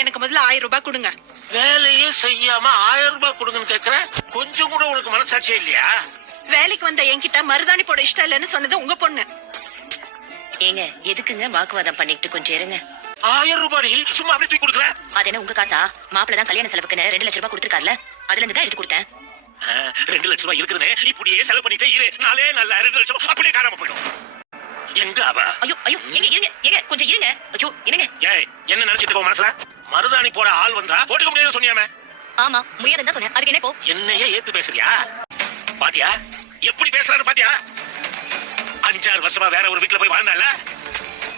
எனக்கு முதல்ல 1000 ரூபாய் கொடுங்க. வேலையே செய்யாம 1000 ரூபாய் கொடுங்கன்னு கேக்குற? கொஞ்சம் கூட உனக்கு மனசாட்சியே இல்லையா? வேலைக்கு வந்த என்கிட்ட மருதாணி போட இஷ்டம் இல்லைன்னு சொன்னது உங்க பொண்ணு. ஏங்க எதுக்குங்க வாக்குவாதம் பண்ணிட்டு கொஞ்சம் இருங்க. 1000 ரூபாய் சும்மா அப்படியே தூக்கி கொடுக்குற? அது என்ன உங்க காசா? மாப்பிள்ள தான் கல்யாண செலவுக்குன்னு 2 லட்சம் ரூபாய் கொடுத்திருக்காருல, அதுல இருந்து தான் எடுத்து கொடுத்தேன். 2 லட்சம் ரூபாய் இருக்குதுன்னு இப்படியே செலவு பண்ணிட்டே இரு. நாளே நல்ல 2 லட்சம் அப்படியே காணாம போயிடும். எங்க அவ? ஐயோ ஐயோ ஏங்க இருங்க ஏங்க கொஞ்சம் இருங்க. ஐயோ என்னங்க? ஏய் என்ன நினைச்சிட்டு இருக்க மனசுல? மருதாணி போட ஆள் வந்தா போட்டுக்க முடியாது சொன்னியாமே. ஆமா முடியாதுன்னு தான் சொன்னேன். அதுக்கு என்ன இப்போ? என்னையே ஏத்து பேசுறியா? பாத்தியா எப்படி பேசுறான்னு பாத்தியா? 5-6 வருஷமா வேற ஒரு வீட்டுல போய் வாழ்ந்தால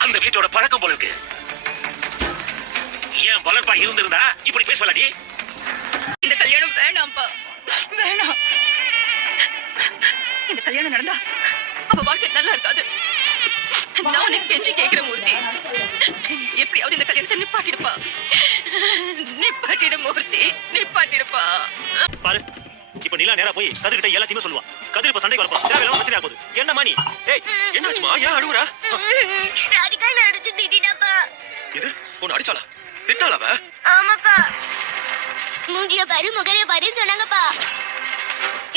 அந்த வீட்டோட பழக்கம் போல இருக்கு. ஏன் வளர்ப்பா இருந்திருந்தா இப்படி பேசலாடி? இந்த கல்யாணம் வேணாம்ப்பா, வேணாம். இந்த கல்யாணம் நடந்தா அவ வாழ்க்கை நல்லா இருக்காது. நானே கெஞ்சி கேட்கிற மூர்த்தி, எப்படியாவது இந்த கல்யாணத்தை நிப்பாட்டிடுப்பா, நிப்பாட்டிடு மூர்த்தி, நிப்பாட்டிடுப்பா. பாரு இப்ப நிலா நேரா போய் கதிர்கிட்ட எல்லாத்தையுமே சொல்லுவா. கதிர் இப்ப சண்டைக்கு வரப்போ தேவையில்லாம பிரச்சனை ஆகுது. என்னமா நீ? ஏய் என்னாச்சுமா? ஏன் அழுவுற? ராதிகா அடிச்சு திட்டிட்டாப்பா. இது உன்னை அடிச்சாளா? திட்டாளா? ஆமாப்பா. மூஞ்சிய பாரு முகரைய பாருன்னு சொன்னாங்கப்பா.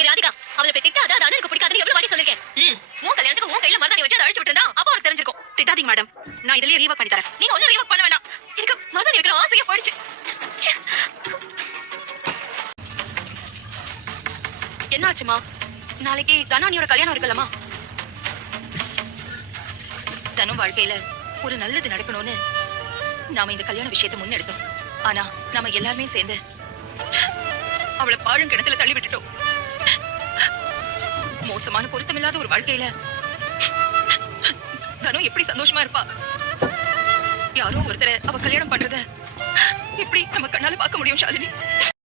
ராதிகா அவளை போய் திட்டாத, அது அண்ணனுக்கு பிடிக்காதுன்னு எவ்வளவு வாட்டி சொல்லிருக்கேன். உன் கல்யாணத்துக்கு உன் கையில மருதாணி வச்சு அதை அழிச்சு விட்டுருந்தா அப்ப அவருக்கு தெரிஞ்சிருக்கும். திட்டாதீங்க மேடம், நான் இதுலயே ரீவா பண்ணி தரேன். நீங்க ஒன்னும் ரீவர்க் பண்ண வேண்டாம். எனக்கு மருதாணி வைக்கிற ஆசையே போயிடுச்சு. என்னாச்சுமா? நாளைக்கு தனானியோட கல்யாணம் இருக்குல்லம்மா. தனு வாழ்க்கையில ஒரு நல்லது நடக்கணும்னு நாம இந்த கல்யாண விஷயத்தை முன்னெடுத்தோம். ஆனா நாம எல்லாருமே சேர்ந்து அவளை பாழும் கிணத்துல தள்ளி விட்டுட்டோம். மோசமான பொருத்தமில்லாத ஒரு வாழ்க்கையில தனு எப்படி சந்தோஷமா இருப்பா? யாரோ ஒருத்தரை அவ கல்யாணம் பண்றத எப்படி நம்ம கண்ணால பார்க்க முடியும் ஷாலினி?